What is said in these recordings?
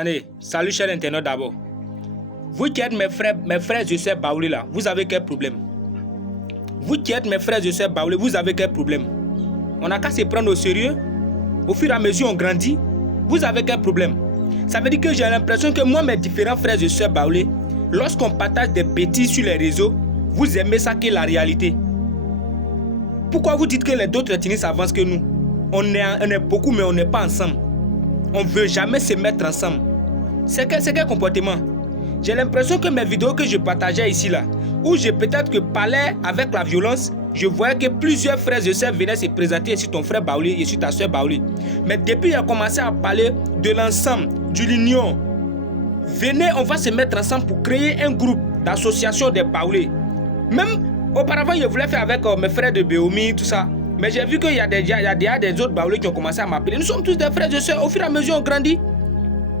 Allez, salut chers internautes d'abord. Vous qui êtes mes frères et sœurs baoulés là, vous avez quel problème? Vous qui êtes mes frères et sœurs baoulés, vous avez quel problème? On n'a qu'à se prendre au sérieux. Au fur et à mesure on grandit. Vous avez quel problème? Ça veut dire que j'ai l'impression que moi, mes différents frères et sœurs baoulés, lorsqu'on partage des bêtises sur les réseaux, vous aimez ça qu'est la réalité. Pourquoi vous dites que les autres ethnies avancent que nous? On est beaucoup, mais on n'est pas ensemble. On ne veut jamais se mettre ensemble. C'est quel comportement? J'ai l'impression que mes vidéos que je partageais ici, là, où je peut-être que parlais avec la violence, je voyais que plusieurs frères et sœurs venaient se présenter sur ton frère baoulé et sur ta sœur baoulé. Mais depuis, il a commencé à parler de l'ensemble, de l'union. Venez, on va se mettre ensemble pour créer un groupe d'association des baoulés. Même auparavant, je voulais faire avec mes frères de Béomi, tout ça. Mais j'ai vu qu'il y a des autres baoulés qui ont commencé à m'appeler. Nous sommes tous des frères et sœurs. Au fur et à mesure, on grandit.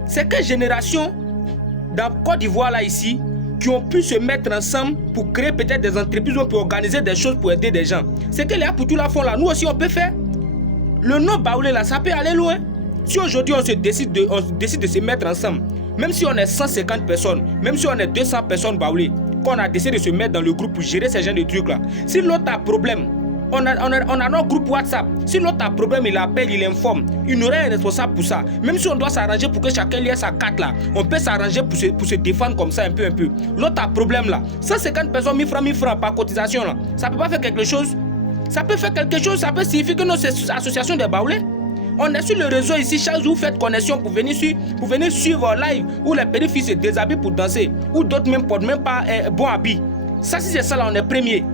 C'est quelle génération dans Côte d'Ivoire, là, ici, qui ont pu se mettre ensemble pour créer peut-être des entreprises ou pour organiser des choses pour aider des gens. C'est que les Apoutou la font là. Nous aussi, on peut faire. Le nom baoulé, là, ça peut aller loin. Si aujourd'hui, on décide de se mettre ensemble, même si on est 150 personnes, même si on est 200 personnes baoulées, qu'on a décidé de se mettre dans le groupe pour gérer ces genre de trucs là. Si l'autre a problème, on a notre groupe WhatsApp. Si l'autre a problème, il appelle, il informe. Il aurait un responsable pour ça. Même si on doit s'arranger pour que chacun ait sa carte là, on peut s'arranger pour se défendre comme ça un peu. L'autre a problème là. 150 personnes, 1000 francs par cotisation là. Ça peut pas faire quelque chose. Ça peut faire quelque chose, ça peut signifier que notre association des baoulés. On est sur le réseau ici, chaque jour, vous faites connexion pour venir suivre live où les petits filles se déshabillent pour danser, ou d'autres même portent même pas bon habit. Ça, si c'est ça là, on est premier.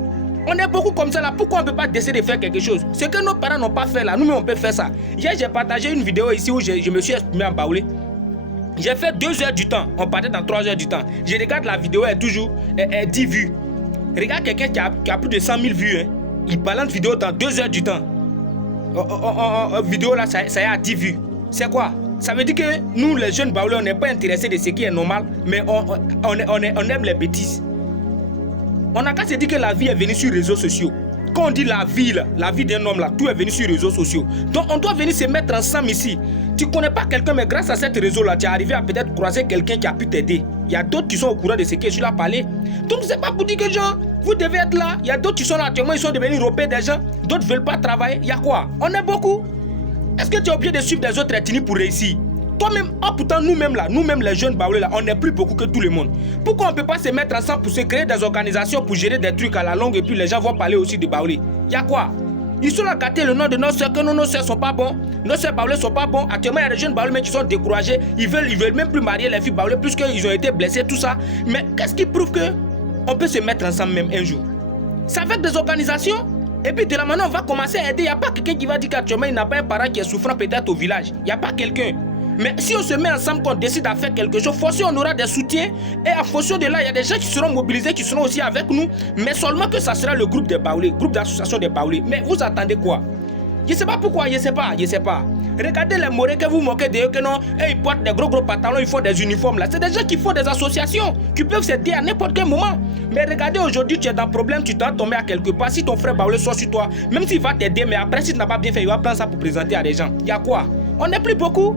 On est beaucoup comme ça là, pourquoi on ne peut pas décider de faire quelque chose? Ce que nos parents n'ont pas fait là, nous-mêmes on peut faire ça. Hier, j'ai partagé une vidéo ici où je me suis exprimé en baoulé. J'ai fait 2 heures du temps, on partait dans 3 heures du temps. Je regarde la vidéo, elle est toujours 10 vues. Regarde quelqu'un qui a plus de 100 000 vues, hein. Il balance vidéo dans 2 heures du temps. Vidéo là, ça y est à 10 vues. C'est quoi? Ça veut dire que nous, les jeunes baoulés, on n'est pas intéressés de ce qui est normal, mais on aime les bêtises. On n'a qu'à se dire que la vie est venue sur les réseaux sociaux. Quand on dit la vie d'un homme là, tout est venu sur les réseaux sociaux. Donc on doit venir se mettre ensemble ici. Tu ne connais pas quelqu'un, mais grâce à cette réseau là, tu es arrivé à peut-être croiser quelqu'un qui a pu t'aider. Il y a d'autres qui sont au courant de ce que je l'ai parlé. Donc c'est pas pour dire que genre, vous devez être là. Il y a d'autres qui sont là actuellement, ils sont devenus européens des gens. D'autres ne veulent pas travailler. Il y a quoi? On est beaucoup. Est-ce que tu es obligé de suivre des autres ethnies pour réussir? Toi-même, pourtant nous-mêmes là, nous-mêmes les jeunes baoulés là, on n'est plus beaucoup que tout le monde. Pourquoi on ne peut pas se mettre ensemble pour se créer des organisations pour gérer des trucs à la longue et puis les gens vont parler aussi de baoulés? Il y a quoi? Ils sont là à gâter le nom de nos soeurs, que nos soeurs sont pas bons, nos soeurs baoulés sont pas bons. Actuellement, il y a des jeunes baoulés qui sont découragés, ils veulent même plus marier les filles baoulées puisqu'ils ont été blessés, tout ça. Mais qu'est-ce qui prouve que on peut se mettre ensemble même un jour? C'est avec des organisations. Et puis de la manière on va commencer à aider. Il n'y a pas quelqu'un qui va dire qu'actuellement il n'a pas un parent qui est souffrant peut-être au village. Il n'y a pas quelqu'un. Mais si on se met ensemble, qu'on décide à faire quelque chose, forcément on aura des soutiens. Et en fonction de là, il y a des gens qui seront mobilisés, qui seront aussi avec nous. Mais seulement que ça sera le groupe des baoulés, groupe d'association des baoulés. Mais vous attendez quoi? Je ne sais pas pourquoi, je ne sais pas. Regardez les morés que vous moquez d'eux, que non, et ils portent des gros pantalons, ils font des uniformes là. C'est des gens qui font des associations, qui peuvent s'aider à n'importe quel moment. Mais regardez, aujourd'hui, tu es dans un problème, tu dois tomber à quelque part. Si ton frère baoulé sort sur toi, même s'il va t'aider, mais après, si tu n'as pas bien fait, il va prendre ça pour présenter à des gens. Il y a quoi? On n'est plus beaucoup.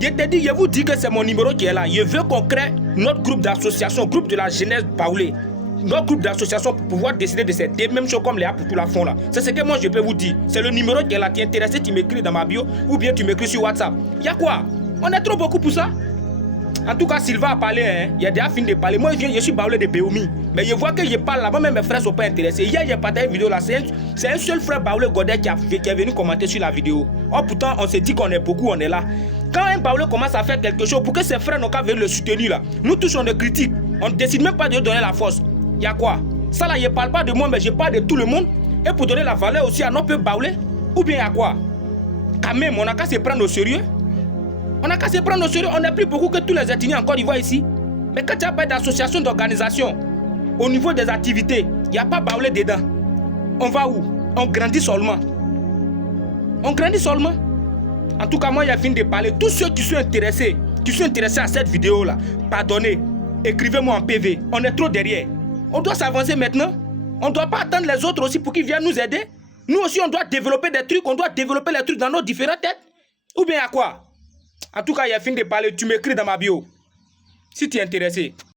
Je vous dis que c'est mon numéro qui est là. Je veux qu'on crée notre groupe d'association, groupe de la jeunesse baoulée. Notre groupe d'association pour pouvoir décider de s'aider, même chose comme les Apoutou la font là. C'est ce que moi je peux vous dire. C'est le numéro qui est là. Tu es intéressé, tu m'écris dans ma bio ou bien tu m'écris sur WhatsApp. Il y a quoi? On est trop beaucoup pour ça. En tout cas, Sylvain a parlé, hein. Il a déjà fini de parler. Moi, je suis baoulé de Béomi. Mais je vois que je parle là-bas, même mes frères ne sont pas intéressés. Hier, j'ai partagé une vidéo là. C'est un seul frère baoulé Godet qui est venu commenter sur la vidéo. Oh, pourtant, on s'est dit qu'on est beaucoup, on est là. Quand un baoulé commence à faire quelque chose, pour que ses frères n'ont qu'à venir le soutenir là, nous tous on le critique. On ne décide même pas de lui donner la force. Il y a quoi? Ça là, je ne parle pas de moi, mais je parle de tout le monde. Et pour donner la valeur aussi à nos peuples baoulés. Ou bien il y a quoi? Quand même, on n'a qu'à se prendre au sérieux. On n'a qu'à se prendre au sérieux. On n'est plus beaucoup que tous les ethnies en Côte d'Ivoire ici. Mais quand tu as pas d'association, d'organisation, au niveau des activités, il n'y a pas baoulé dedans. On va où? On grandit seulement. On grandit seulement. En tout cas, moi, j'ai fini de parler. Tous ceux qui sont intéressés à cette vidéo-là, pardonnez, écrivez-moi en PV. On est trop derrière. On doit s'avancer maintenant. On ne doit pas attendre les autres aussi pour qu'ils viennent nous aider. Nous aussi, on doit développer des trucs. On doit développer les trucs dans nos différentes têtes. Ou bien à quoi? En tout cas, il y a fini de parler. Tu m'écris dans ma bio. Si tu es intéressé.